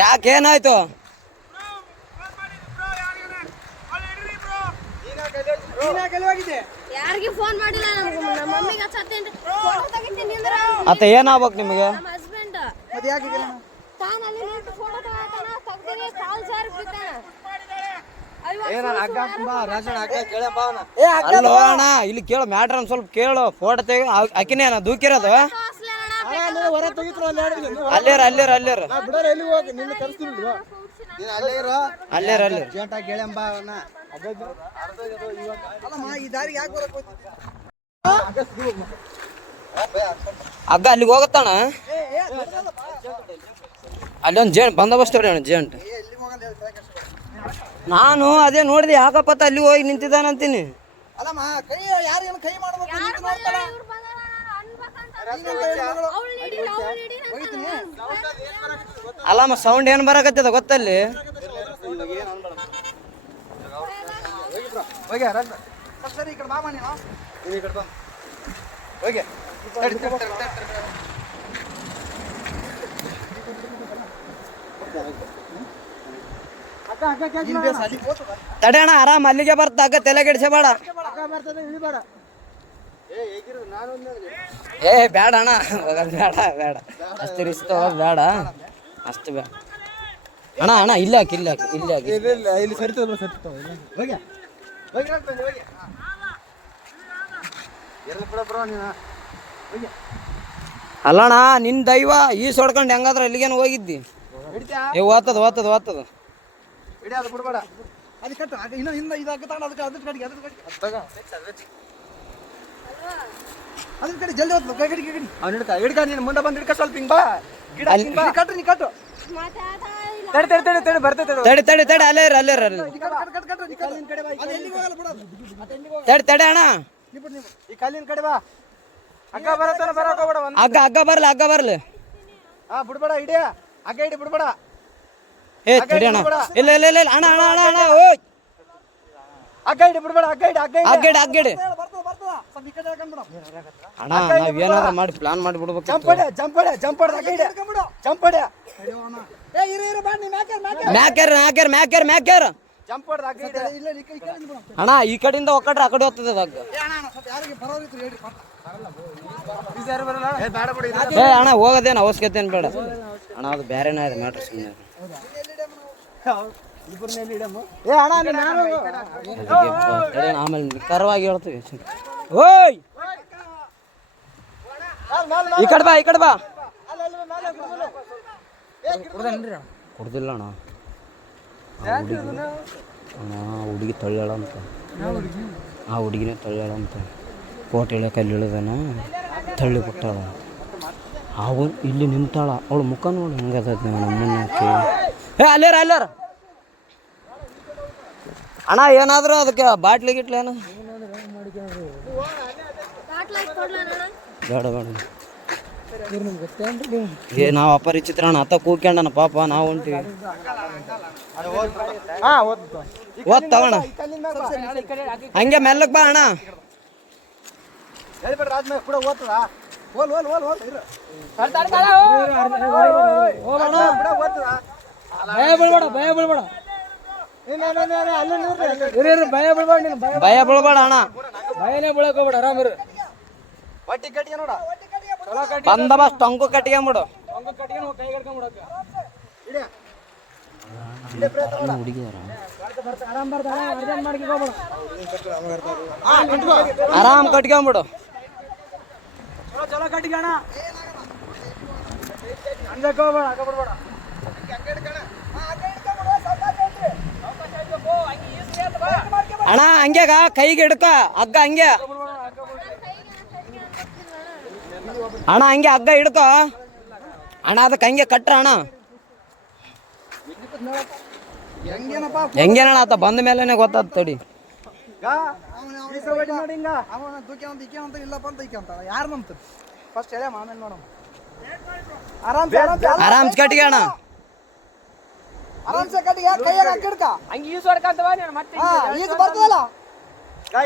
ಯಾಕೇನಾಯ್ತು? ಯಾರಿಗೆ ಫೋನ್ ಮಾಡಿಲ್ಲ ನಮ್ಮ ಮಮ್ಮಿಗೆ ಹಚ್ಚತ್ತೇನ್ರಿ ಫೋಟೋ ತೆಗಿತೀನಿ ಅಂದ್ರೆ ಅತ್ತ ಏನಾಗ್ಬೇಕು ನಿಮಗೆ? ನಮ್ಮ ಹಸ್ಬೆಂಡ್ ಮತ್ತೆ ಯಾಕೆ ತಾನು ಅಲ್ಲಿ ನಿಂತು ಫೋಟೋ ತಗತಾನ ತೆಗ್ದಿನಿ ಕಾಲ್ ಜಾರಿ ಬಿದ್ದಾನ ಅಲ್ಲೋ ಅಣ್ಣ ಇಲ್ಲಿ ಕೇಳು ಮ್ಯಾಟ್ರ್ ಒಂದ್ ಸ್ವಲ್ಪ ಕೇಳು. ಫೋಟೋ ತೆಗಿ ಅಕ್ಕಿನೇ ದೂಕಿರೋದು ಅಲ್ಲೇರ ಅಗ್ಗ ಅಲ್ಲಿಗೆ ಹೋಗತ್ತಣ. ಅಲ್ಲಿ ಒಂದು ಜೇಂಟ್ ಬಂದೋಬಸ್ತ್ ಅಣ್ಣ ಜೇಂಟ್. ನಾನು ಅದೇ ನೋಡಿದೆ ಯಾಕಪ್ಪತ್ತ ಅಲ್ಲಿ ಹೋಗಿ ನಿಂತಿದ್ದಾನಂತೀನಿ. ಅಲ್ಲಮ್ಮ ಸೌಂಡ್ ಏನು ಬರಕತ್ತದ ಗೊತ್ತಲ್ಲಿ? ತಡೆ ಅಣ್ಣ ಆರಾಮ್ ಅಲ್ಲಿಗೆ ಬರ್ತ ಅಗ್ಗ ತಲೆ ಕೆಡಿಸಬೇಡ. ಏ ಬೇಡ ಅಣ್ಣ ಬೇಡ ಅಷ್ಟು ರಿಸ್ಕ್ ತಗೋದು ಬೇಡ ಅಷ್ಟು ಬೇಡ ಅಣ್ಣ ಇಲ್ಲ ಹಾಕಿ ಅಲ್ಲಣ್ಣ ನಿನ್ ದೈವ ಈ ಸೊಡ್ಕೊಂಡು ಹೆಂಗಾದ್ರೆ ಎಲ್ಲಿಗೇನು ಹೋಗಿದ್ದಿ? ಓದ್ತದ ಮುಂದೆ ಬಂದು ಹಿಡ್ಕ ಸ್ವಲ್ಪ ಹಿಂಗ್ ಬಾ ಕಟ್ಟು ತಡಿ ಅಲ್ಲೇ ತಡಿ ಅಣ್ಣ ಈ ಕಲ್ಲಿನ ಕಡೆ ಬಾ. ಅಗ್ಗ ಬರತ್ತಾನ ಬರಕ ಹೋಗ್ಬೇಡ. ಅಗ್ಗ ಬರ್ಲಿ ಬಿಡ್ಬೇಡ ಹಿಡಿಯ ಅಗ್ಗ ಹಿಡಿ ಬಿಡ್ಬೇಡ. ಏ ತಡಿ ಅಣ್ಣ ಇಲ್ಲ ಅಣ್ಣ ಓಯ್ ಅಗ್ಗ ಹಿಡಿ ಬಿಡ್ಬೇಡ. ಅಗ್ಗಡಿ ಅಣ್ಣ ನಾವೇನಾದ್ರು ಮಾಡಿ ಪ್ಲಾನ್ ಮಾಡಿ ಬಿಡ್ಬೇಕು. ಮ್ಯಾಕ್ಯಾರ ಅಣ್ಣ ಈ ಕಡೆಯಿಂದ ಒಕ್ಕಟ್ರೆ ಆ ಕಡೆ ಹೋಗ್ತದೆ ಅಗ್ಗ. ಏ ಅಣ್ಣ ಹೋಗೋದೇನು ಅವಶ್ಯಕತೆ ಏನು ಬೇಡ ಅಣ್ಣ, ಅದು ಬೇರೆನೇ ಇದೆ ಮ್ಯಾಟ್ರ್. ಸುಮ್ಮನೆ ಆಮೇಲೆ ನಿಖರವಾಗಿ ಹೇಳ್ತೀವಿ. ಓಯ್ ಈ ಕಡೆ ಬಾ ಕುಡ್ದಿಲ್ಲ ಅಣ್ಣ. ಹುಡುಗಿ ತಳ್ಳ್ಯಾಳ ಅಂತ, ಆ ಹುಡುಗಿನೇ ತಳ್ಳ್ಯಾಳ ಅಂತ. ಕೋಟ್ ಇಳಿಯೋಕೆ ಅಲ್ಲಿ ಇಳಿದಾನ, ತಳ್ಳಿ ಬಿಟ್ಟಾಳ. ಅವನು ಇಲ್ಲಿ ನಿಂತಾಳ, ಅವಳು ಮುಖ ನೋಡಿ ಹಂಗದ ನಮ್ಮನ್ನಕ್ಕೆ. ಅಲ್ಲೇರ ಅಣ್ಣ ಏನಾದರೂ ಅದಕ್ಕೆ ಬಾಟ್ಲಿ ಗಿಟ್ಲಿ ಏನು ಬೇಡ ಏ ನಾವು ಅಪರಿಚಿತ್ರ ಅಣ್ಣ ಅತ್ತ ಕೂಕ್ಯಂಡನ ಪಾಪ ನಾವು ಹೊಂಟಿವಿ. ಓದ್ತವಣ್ಣ ಹಂಗೆ ಮೆಲ್ಲಕ್ ಬಾ ಅಣ್ಣ. ಭಯ ಬೀಳ್ಬೇಡ ಅಣ್ಣ, ಭಯನೇ ಬೀಳಕ್ ಹೋಗ್ಬೇಡ, ಆರಾಮಿರು. ಬಂದೋಬಸ್ತ್ ಟೊಂಕು ಕಟ್ಕೊಂಬಿಡು. ಆರಾಮ್ ಕಟ್ಕೊಂಬಿಡು. ಅಣ್ಣ ಹಂಗ್ಯಾಗ ಕೈಗೆ ಹಿಡ್ಕ ಹಗ್ಗ, ಹಂಗೆ ಅಣ್ಣ ಹಂಗೆ ಹಗ್ಗ ಹಿಡ್ಕೋ ಅಣ್ಣ, ಅದಕ್ಕೆ ಹಂಗೆ ಕಟ್ರ ಅಣ್ಣ. ಹೆಂಗೇನಣ್ಣ ಆತ ಬಂದ ಮೇಲೆನೆ ಗೊತ್ತಾದ. ತಡಿ ಆರಾಮ್ ಕಟ್ಟಿಗೆ ಅಣ್ಣ.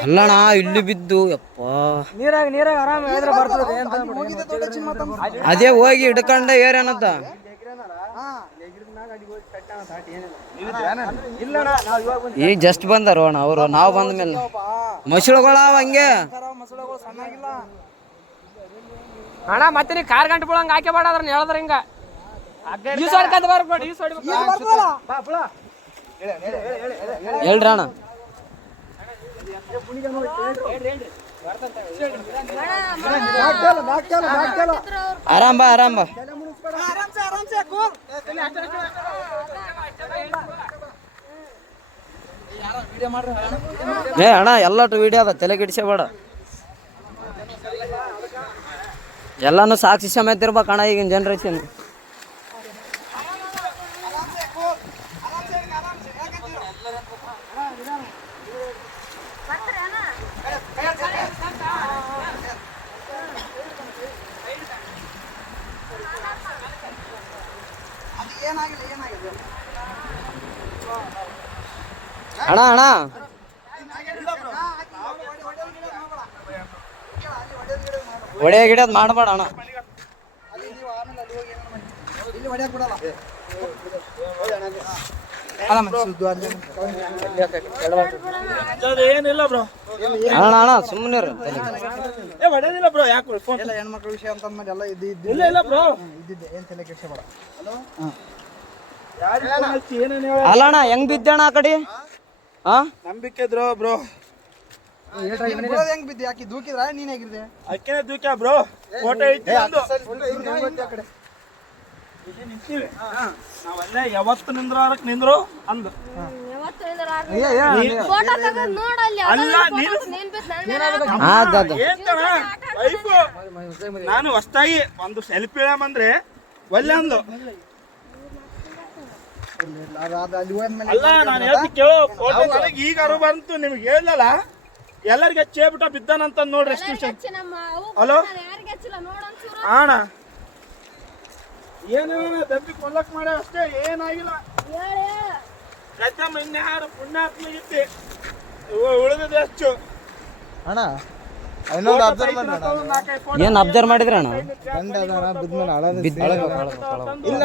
ಅಲ್ಲಣ್ಣ ಇಲ್ಲಿ ಬಿದ್ದು ಯಪ್ಪ ನೀರಾಗ ಆರಾಮ ಬರ್ತದೆ. ಅದೇ ಹೋಗಿ ಹಿಡ್ಕೊಂಡ ಏರೇನತ್ತ ಇಲ್ಲಣ್ಣ ನಾವು ಇವಾಗ ಬಂದ್ವಿ. ಈಗ ಜಸ್ಟ್ ಬಂದಾರ ಅಣ್ಣ ಅವರು, ನಾವು ಬಂದ ಮೇಲೆ ಮಸುಳುಗಳ ಹಂಗೆ ಮಸಳೆಗಳು ಸಣ್ಣಾಗಿಲ್ಲ. ಅಣ್ಣ ಮತ್ತೆ ನೀ ಕಾರ್ ಗಂಟೆ ಬೀಳಂಗ ಹಾಕಿ ಬೇಡ ಅದ್ರ ಹೇಳ್ದ್ರ ಹಿಂಗ ಈ ಸೈಡ್ ಕದ್ ಬರ್ಬೇಡ ಈ ಸೈಡ್ ಬಾ ಬುಳ. ಹೇಳ್ರಿ ಅಣ್ಣ. ಆರಾಮ್ ಬಾ ಆರಾಮ್ ಬಾ. ಏ ಅಣ್ಣ ಎಲ್ಲಟು ವಿಡಿಯೋ ಅದ, ತಲೆ ಕೆಡಿಸಬೇಡ. ಎಲ್ಲಾನು ಸಾಕ್ಷಿ ಸಮೇತ ಇರ್ಬೇಕು ಅಣ್ಣ ಈಗಿನ ಜನ್ರೇಷನ್. ಅಣ್ಣ ಅಣ್ಣ ಒಡೆ ಗಿಡದ್ ಮಾಡಬೇಡ ಅಣ್ಣ. ಏನಿಲ್ಲ ಬ್ರೋ, ಅಣ್ಣ ಅಣ್ಣ ಸುಮ್ಮನೆ ಹೊಡೆದಿಲ್ಲ ಬ್ರೋ. ಯಾಕೆ ಎಲ್ಲ ಹೆಣ್ಮಕ್ಳ ವಿಷಯ ಅಂತಂದ್ಮೇಲೆ ಎಲ್ಲ ಇಲ್ಲ ಇಲ್ಲ ಬ್ರೋ, ಇದ್ದಿದ್ದೆ ಏನ್ ತಲೆ ಕೆಡ್ಸಬೇಡ. ಏನೇನು ಅಲ್ಲ ಅಣ್ಣ ಹೆಂಗ್ ಬಿದ್ದಣ್ಣ ಆ ಕಡೆ? ಹಾ ನಂಬಿಕೆ ಇದ್ರು ಬ್ರೋ. ಹೆಂಗ್ ಬಿದ್ದೆ? ಯಾಕೆ ದೂಕಿದ್ರ ನೀನ್ ಹೇಗಿದ್ದೆ? ಅಕ್ಕೇನೆ ದೂಕ್ಯ ಬ್ರೋ. ಫೋಟೋ ಐತಿ ಒಂದು. ಇಲ್ಲಿ ನಿಂತೀವಿ. ನಾವಲ್ಲೇ ಯಾವತ್ತು ನಿಂದ್ರು ಅಂದು. ಫೋಟೋ ತೆಗೆದು ನೋಡಲ್ಲಿ ಅಲ್ಲ ನೀನು ನೀನ್ ಬಿದ್ದು ನನ್ನ ಮೇಲೆ ಏನ್ತವ ವೈಫು ನಾನು ಹೊಸ್ತಾಗಿ ಒಂದು ಸೆಲ್ಫಿ ಇಳಮಂದ್ರೆ ಒಲ್ಲೆ ಅಂದು. ಅಲ್ಲಿ ಹೋದ್ಮೇಲೆ ಅಲ್ಲ ನಾನು ಹೇಳ್ತಿ ಕೇಳು, ಫೋಟೋ ನನಗೆ ಈಗ ಅರು ಬಂತು, ನಿಮ್ಗೆ ಹೇಳಲ್ಲ ಎಲ್ಲರಿಗೆ ಚೇಬಿಟ ಬಿದ್ದಾನಂತ ನೋಡ್ರಿ ಎಷ್ಟು ವಿಷಯ. ಹಚ್ಚಿ ನಮ್ಮ ಅವು ಹಲೋ ಯಾರಿಗೆ ಹಚ್ಚಿಲ್ಲ ನೋಡೊಂಚೂರು. ಅಣ್ಣ ಏನೇನ ದಬ್ಬಿ ಕೊಲ್ಲಕ್ ಮಾಡ ಅಷ್ಟೇ, ಏನಾಗಿಲ್ಲ. ರಜಮ್ಮ ಇನ್ಯಾರು ಪುಣ್ಯಾತ್ಮಗಿತ್ತಿ ಉಳಿದಿದೆ ಅಷ್ಟು. ಅಣ್ಣ ಇನ್ನೊಂದು ಅಬ್ಸರ್ವ್ ಮಾಡಿ ಏನ್ ಅಬ್ಸರ್ವ್ ಮಾಡಿದ್ರಿ ಅಣ್ಣ? ಗಂಡ ಬಿದ್ಮೇಲೆ ಬಿದ್ದ ಇಲ್ಲ